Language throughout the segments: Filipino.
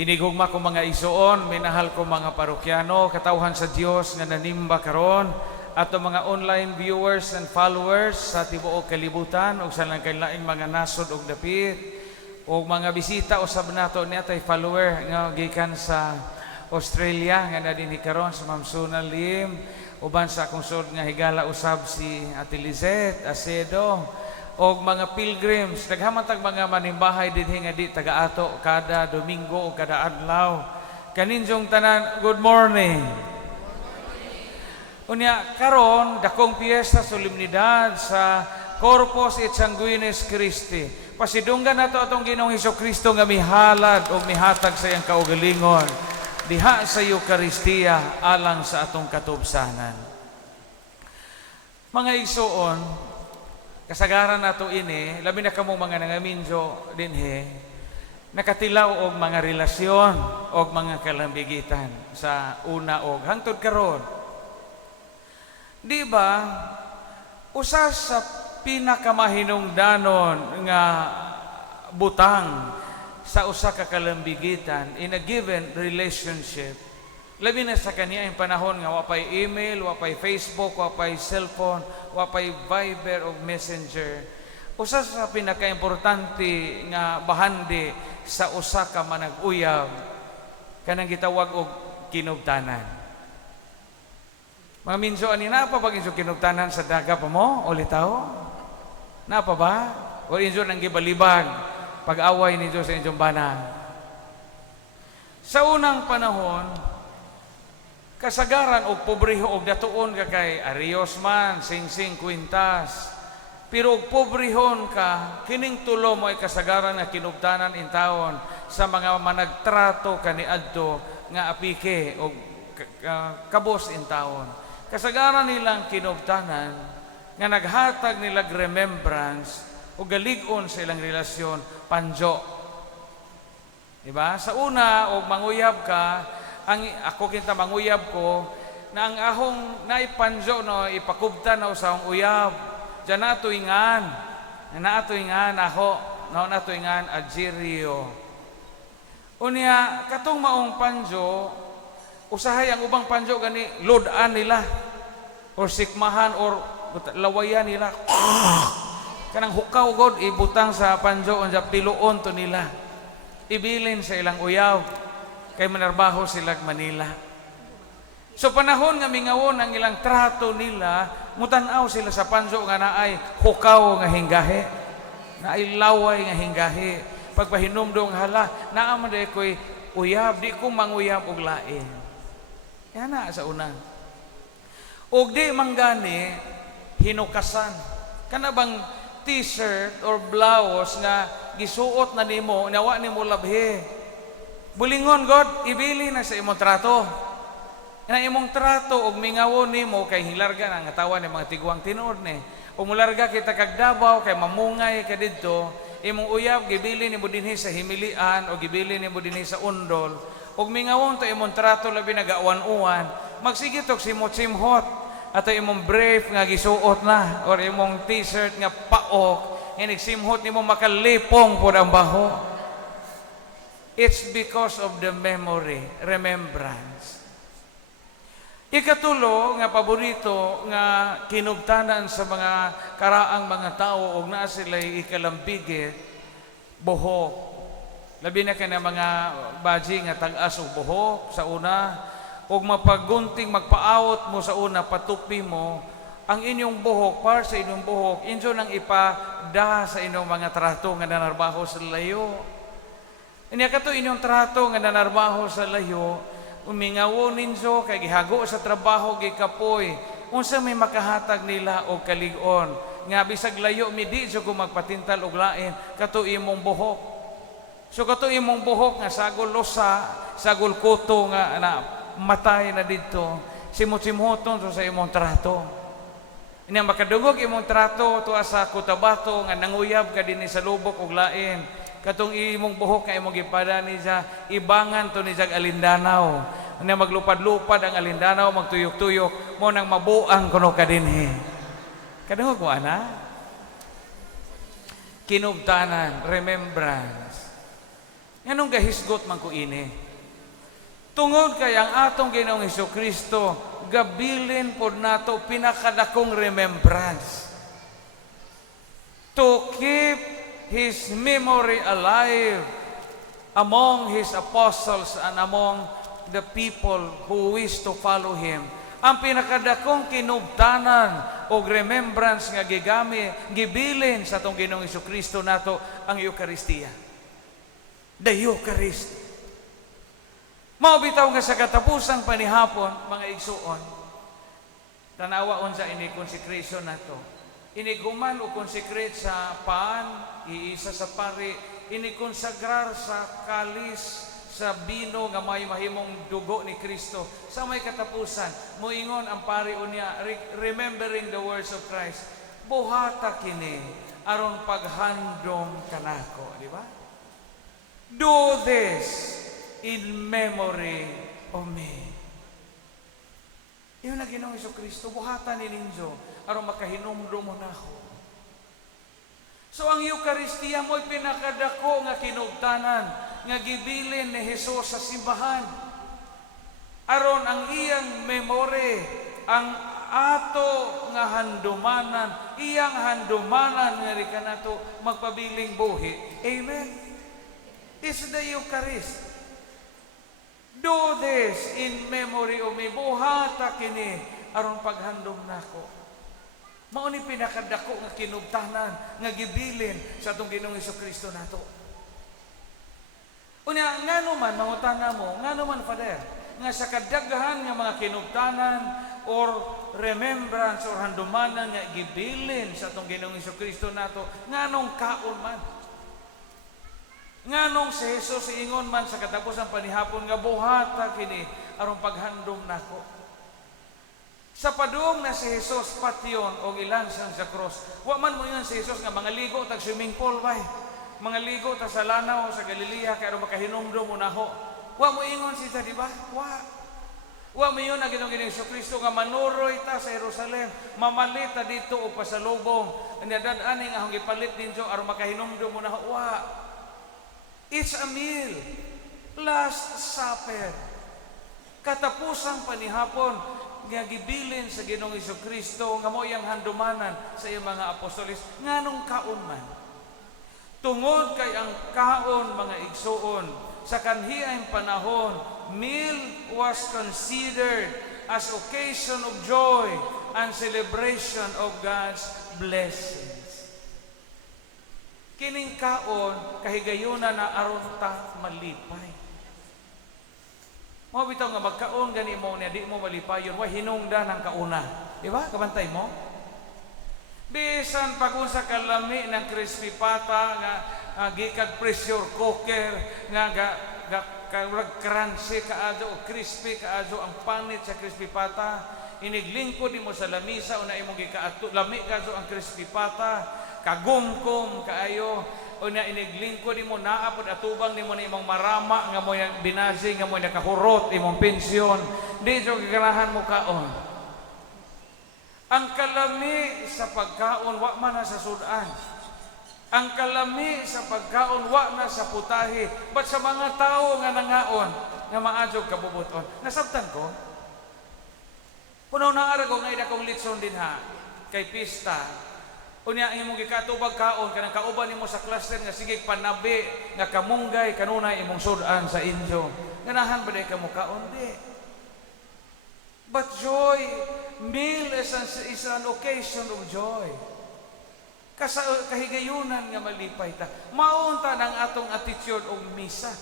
Hinigugma ko mga igsoon, minahal ko mga parokyano, katawhan sa Dios nga nanimba karon, ato mga online viewers and followers sa tibuok kalibutan ug sa laing mga nasod ug dapit ug mga bisita usab nato ni atay follower nga gikan sa Australia nga nadinhi karon sa Ma'am Suna Lim, uban sa akong sud nga higala usab si Ate Lizette Acedo og mga pilgrims, naghamantag mga manimbahay dinhi nga di taga-ato kada Domingo o kada adlaw. Kaninjong tanan, good morning. Unya karon dakong piyesta solemnidad sa Corpus et Sanguinis Christi. Pasidunggan nato atong Ginoong Hesukristo nga mihalad o mihatag sa iyang kaugalingon diha sa Eucharistia alang sa atong katubsanan. Mga igsoon, kasagaran nato ini, labi na kamong mga nangaminjo dinhi, nakatilaw og mga relasyon og mga kalambigitan sa una og hangtod karon. Di ba, usa sa pinakamahinungdanon nga butang sa usa ka kalambigitan in a given relationship, labi na sa kaniya yung panahon nga wapay email, wapay Facebook, wapay cellphone, wapay Viber o Messenger. Usa sa pinaka-importante nga bahandi sa usa ka manag-uyab kanang gitawag og kinubtanan. Mga minso, ani na pa pag inso kinubtanan sa daga pa mo o litaw? Na pa ba? O inso nang gibalibag pag-away ninyo sa inyong bana? Sa unang panahon, kasagaran og pobriho og datuon ka kay Arios man, Singsing Quintas. Pero og pobrihon ka, kining tulo mo ay kasagaran nga kinubtanan in taon sa mga managtrato kaniadto nga apike og kabos in taon. Kasagaran nilang kinubtanan nga naghatag nilag remembrance o galig-on sa ilang relasyon, panjo. Diba? Sa una, og manguyab ka, ako kita manguyab ko, na ang ahong naipanjo no, ipakubta na sa akong uyab. Diyan natuingan ako, no, natuingan Adjirio. Unya, katong maong panjo, usahay ang ubang panjo gani, load-an nila, or sikmahan, or lawayan nila. Kanang hukaw god, ibutang sa panjo, unja piluon to nila. Ibilin sa ilang uyab, kay manarbaho sila Manila. So panahon nga mingawon ang ilang trato nila, mutanaw sila sa panjo nga naay hukaw nga hinggahi, naay laway nga hinggahi. Pagpahinumdong hala, naaman day ko'y uyab, di ko manguyab og lain. Yan na sa una. Og di manggani, hinukasan. Kana bang t-shirt or blouse nga gisuot na nimo, nawa nimo labhi. Bulingon God, ibili na sa imong trato. Na imong trato og mingawon nimo kay hilarga na nga tawa ni mga tiguang tinuod ni. Og mularga kita kag Davao kay mamungay ka didto, imong uyab gibili nimo dinhi sa Himilian o gibili nimo dinhi sa Undol. Og mingawon to imong trato labi nagaawan-uwan, magsigit og simot-simhot ato imong brief nga gisuot na or imong t-shirt nga paok, inigsimhot nimo makalipong pud ang baho. It's because of the memory, remembrance. Ikatulo nga paborito nga kinubtanan sa mga karaang mga tao og naa sila'y ikalambigit, buhok. Labi na ka na mga baji nga tag-as og buhok sa una, og mapagunting magpaawot mo sa una, patupi mo, ang inyong buhok, par sa inyong buhok, inyo nang ipada sa inyong mga trato nga nanarbaho sa layo. Inya kato inyong trato nga nanarbaho sa layo, umingawo ninyo kay gihago sa trabaho gikapoy, unsa may makahatag nila og kalig-on nga bisag layo mi di jud ko magpatintal og lain kato imong buhok. So kato imong buhok nga sagol losa, sagol kuto nga na matay na didto, simot-simoton sa imong trato. Inya makadungog imong trato tuwa sa kutabato nga nanguyab ka dinhi sa lubok og lain. Katong imong buhok nga imong gipada ni sa ibangan to ni jag alindanaw. Na maglupad-lupad ang alindanaw, magtuyok-tuyok mo nang mabuang kuno ka dinhi. Kadungog mo ana? Kinubtanan, remembrance. Nganong gahisgot man ko ini? Tungod kay ang atong Ginoong Hesukristo, gabilin pod nato pinakadakong remembrance. To keep His memory alive among His apostles and among the people who wish to follow Him. Ang pinakadakong kinubtanan o remembrance nga gibilin sa atong Ginoong Hesukristo nato ang Eucharistia. The Eucharist. Maubitaw nga sa katapusang panihapon, mga igsuon, tanawaon sa ini consecration nato. Iniguman o consecrate sa paan, iisa sa pari, inikonsagrar sa kalis, sa bino nga may mahimong dugo ni Kristo. Sa may katapusan, moingon ang pari unya, remembering the words of Christ, buhata kini, aron paghandom kanako. Di ba? Do this in memory of me. Iyon na Ginoong Hesukristo, buhatan ni ninyo, aron makahinumdum mo na ako. So ang Eucharistia mo'y pinakadako nga kinugtanan, nga gibilin ni Jesus sa simbahan. Aron ang iyang memory, ang ato nga handumanan, iyang handumanan nga rika nato magpabiling buhi. Amen? This is the Eucharist. Do this in memory of me. Buhata kini aron paghandom nako. Mao ni pinakadako nga kinubtanan nga gibilin sa atong Ginoong Hesukristo nato. Unya ngano man mangutana mo, ngano man Father, nga sa kadaghan nga mga kinubtanan or remembrance or handumanan nga gibilin sa atong Ginoong Hesukristo nato, nganong kaon man. Nganong si Jesus ingon man sa katapusang panihapon nga buhata kini aron paghandom nako. Sa padung na si Jesus patyon o ilansang sa cross, wa man mo yun si Jesus nga mga ligo tag swimming pool bay, mga ligo ta sa lanaw sa Galilea kay aron makahinumdom mo naho. Wa mo ingon siya, di ba? Wa mo yun ang Ginoong Hesukristo nga manuroy ta sa Jerusalem, mamalit ta dito o pasalubong, andadaan nga akong gipalit ninyo aron makahinumdom mo naho. Wa. It's a meal. Last Supper. Katapusang panihapon nga gibilin sa Ginoong Hesukristo nga mo iyang handumanan sa iyang mga apostoles nganong kaon man. Tungod kay ang kaon mga igsuon sa kanhiyang panahon, meal was considered as occasion of joy and celebration of God's blessings. Kining kaon kahigayuna na aron ta malipay. Mo bitaw nga magkaon gani mo niya di mo malipayon, wa hinungdan ang kauna. Di ba? Kabantay mo? Bisan pag unsa kalami ng crispy pata nga gikan pressure cooker nga crunchy kaadto o crispy kaadto ang panit sa crispy pata, iniglingkod nimo sa lamisa una imong gikaadto lami kaadto ang crispy pata. Kagumkom kaayo o na iniglingkod mo naapod atubang nimo na imong marama nga mo yang binazi nga mo nakahurot imong pensyon di so gaganahan mo kaon. Ang kalami sa pagkaon wa man na sa sudan. Ang kalami sa pagkaon wa na sa putahe, but sa mga tao nga nangaon nga maadjog kabubuton. Nasabtan ko. Punaw na ara ko nga ida kong litson din ha kay pista. Unya imong gikatubag kaon kanang kauban nimo sa cluster nga sige panabi nga kamunggay kanunay imong sudan sa inyo. Ganahan ba day kamo kaon di? But joy, meal is an occasion of joy. Kahigayunan nga malipay ta. Maunta ng atong attitude og misa.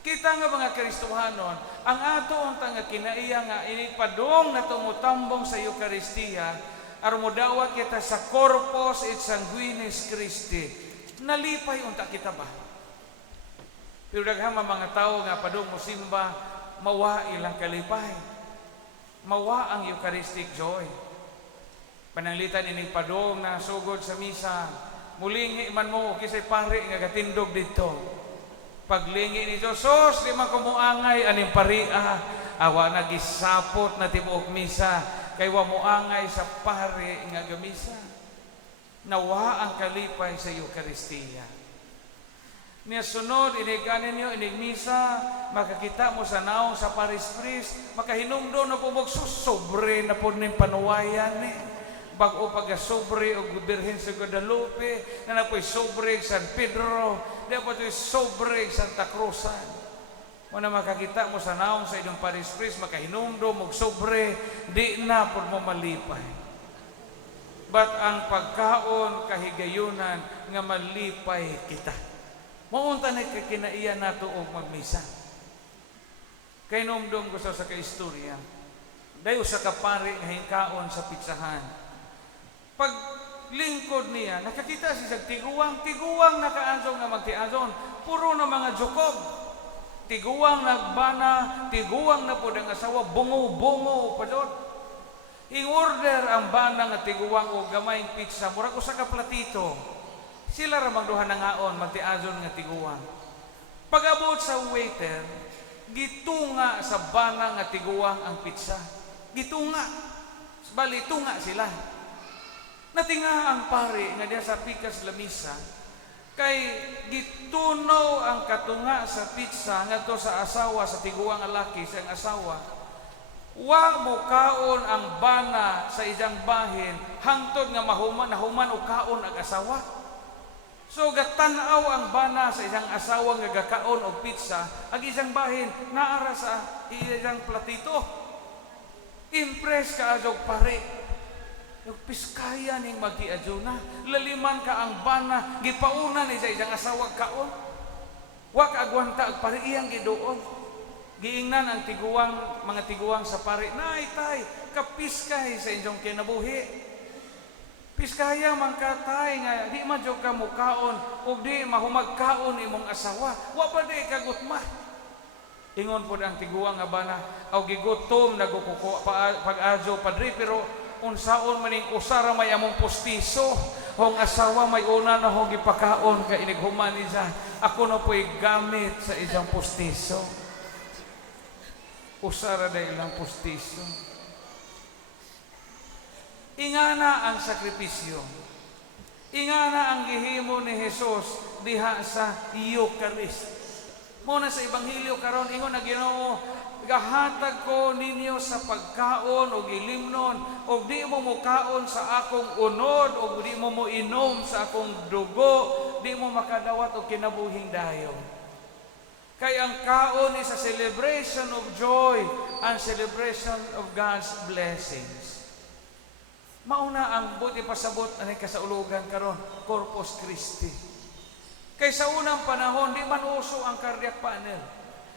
Kita nga mga Kristohanon, ang ato unta nga kinaiya nga inipadong nato mutambong sa Eucharistia aron modawat kita sa corpus et sanguinis Christi. Nalipay unta kita ba? Pero daghang mga tao nga padung mosimba mawa ilang kalipay. Mawa ang Eucharistic joy. Pananglitan ini padung na sugod sa misa, mulingi man mo kisay pari nga gatindog dito. Paglingi ni Jesus, di man kumuangay aning paria, awa na gisapot na tibuok misa. Kay wa moangay sa pare nga gamisa. Nawa ang kalipay sa Eucharistia. Niya sunod, iniganin niyo, inigmisa, makakita mo sa naong sa Paris Priest, makahinumdo na po sobre na po ning panuwayan ni. Bago pag-sobre o Birhen sa Guadalupe, na napo'y sobre San Pedro, na po'y sobre Santa Cruzan. Muna makakita mo sa naong sa inyong Paris Priest, makahinumdo, sobre, di na po mo malipay. But ang pagkaon kahigayunan nga malipay kita. Maunta na kinaiya nato og magmisa. Kay nomdom ko sa kaistorya. Dayo sa kapari nga hingkaon sa pitsahan. Pag lingkod niya, nakakita siya sa tiguang nakaanzong nga magtiazon. Puro na mga Jacob. Tiguang nagbana, tiguang na po ang asawa, bungo-bungo pa doon. In-order ang bana nga tiguang o gamayng pizza, murag usa ka platito. Sila ramang duha na ngaon, magtiazon nga tiguang. Pag-abot sa waiter, gitunga sa bana nga tiguang ang pizza. Gitunga. Bali, tunga sila. Natinga ang pare nga diya sa pikas lamisa, kay gitunaw ang katunga sa pizza ngadto sa asawa sa tiguang alaki sa asawa. Wa mo kaon ang bana sa iyang bahin hangtod nga nahuman og kaon ang asawa. So gatanaw ang bana sa isang asawa nga gakaon og pizza, ang isang bahin naara sa iyang platito. Impress ka adog pare. Yung piskaya ning magtiaduna, laliman ka ang bana, gipauna ni sa isang asawa kaon. Wa ka agwanta ag pare iyang giduon. Giingnan ang tiguang, mga tiguang sa pare, nay tay, kapiskay sa inyong kinabuhi. Piskaya man katay nga di man jud ka mukaon ug di mahumagkaon imong asawa. Wa pa di kagutma. Ingon pod ang tiguang nga bana, aw gigutom nagukuko pag-adyo padri pero unsaon maning usara may among postiso. Hong asawa may una na hong gipakaon ka inighuman niya. Ako na po'y gamit sa isang postiso. Usara na ilang postiso. Ingana ang sakripisyo. Ingana ang gihimo ni Jesus diha sa Eucharist. Muna sa Ebanghelyo karon ingon na Ginoo, gahatag ko ninyo sa pagkaon o gilimnon o di mo mukaon sa akong unod o di mo inom sa akong dugo, di mo makadawat o kinabuhing dayon. Kay ang kaon is a celebration of joy and celebration of God's blessings. Mauna ang buti pasabot anay kasaulugan karon, Corpus Christi. Kay sa unang panahon di man uso ang cardiac panel.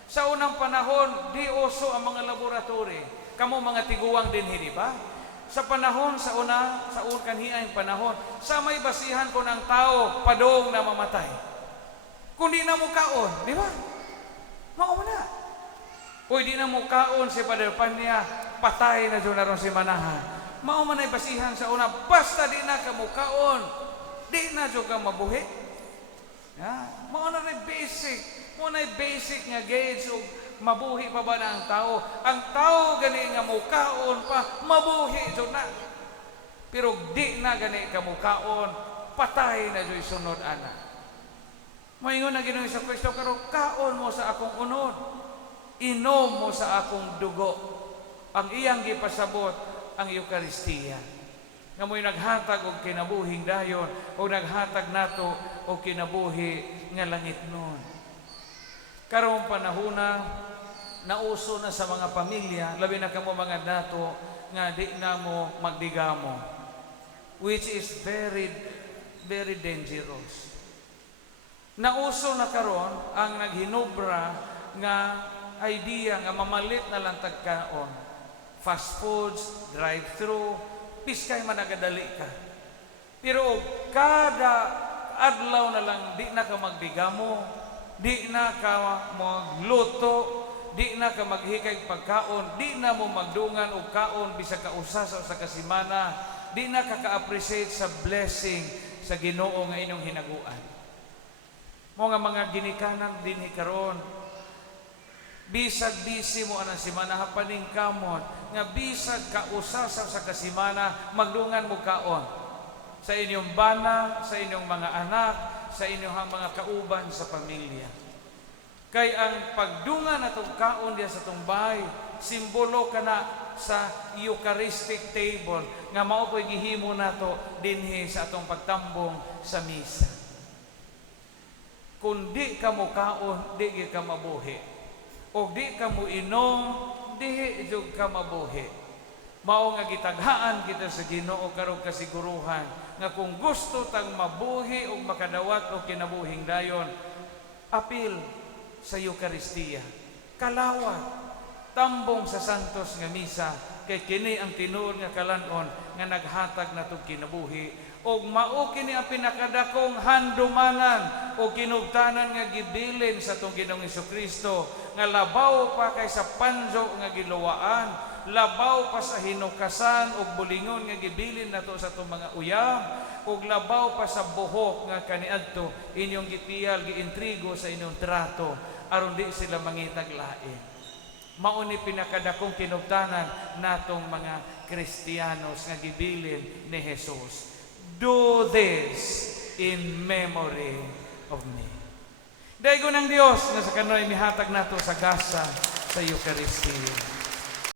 Sa unang panahon di uso ang mga laboratory. Kamo mga tiguang din di ba? Sa panahon sa kanhiang panahon, sa may basihan ko ng tao padong na mamatay. Kundi na mo kaon, di ba? Mauna. Uy, di na mo kaon si Padre Panya, patay na dyan na ron si Manahan. Mao man ay basihan sa una, basta di na ka mukaon, di na dyan ka mabuhi. Ya, mao na rin basic, mao na basic nga gauge o mabuhi pa ba na ang tao. Ang tao gani nga mukaon pa, mabuhi dyan na. Pero di na gani ka mukaon, patay na dyan sunod ana. Moingon na Ginoong Kristo karon, kaon mo sa akong unod, inom mo sa akong dugo. Ang iyang gipasabot ang Eukaristiya. Nga mo'y naghatag og kinabuhing dayon o naghatag nato og kinabuhi nga langit nun. Karong panahuna, nauso na sa mga pamilya, labi na kamo mga dato nga di na mo magdigamo, which is very, very dangerous. Nauso na karon ang naghinubra nga idea nga mamalit na lang tagkaon. Fast foods, drive-thru, piskay man nagadali ka. Pero kada adlaw na lang di na ka magdigamo, di na ka magluto, di na ka maghikay pagkaon, di na mo magdungan og kaon bisag kausasa sa kasimana, di na ka ka-appreciate sa blessing sa Ginoo nga inyong hinaguan. Mga ginikanan din karon, bisag bisi mo anang simana hapaning kamon nga bisag kausasa sa kasimana magdungan mo kaon sa inyong bana, sa inyong mga anak, sa inyong mga kauban sa pamilya. Kay ang pagdungan atong kaon diya sa tong bahay, simbolo kana sa Eucharistic table nga mao ko'y gihimo nato dinhi sa atong pagtambong sa misa. Kung di ka mo kaon, di ka mabuhi. O di ka mo inom, di jud ka mabuhi. Mao nga gitaghaan kita sa Ginoo karong kasiguruhan nga kung gusto tang mabuhi o makadawat og kinabuhing dayon, apil sa Eukaristiya, kalawat, tambong sa santos nga misa, kay kini ang tinuod nga kalanon nga naghatag natong kinabuhi, og mao kini ang pinakadakong handumanan o kinugtanan nga gibilin sa atong Ginoong Hesukristo, nga labaw pa kay sa panjo nga giluwaan, labaw pa sa hinukasan og bulingon nga gibilin nato sa atong mga uyab, ug labaw pa sa buhok nga kaniadto inyong gitiyal giintrigo sa inyong trato aron di sila mangitag lain. Mao ni pinakadakong kinugtanan natong mga Kristiyanos nga gibilin ni Jesus. Do this in memory of me. Daigo ng Dios nga sa kanoy mihatag nato sa gasa sa Eucharistia.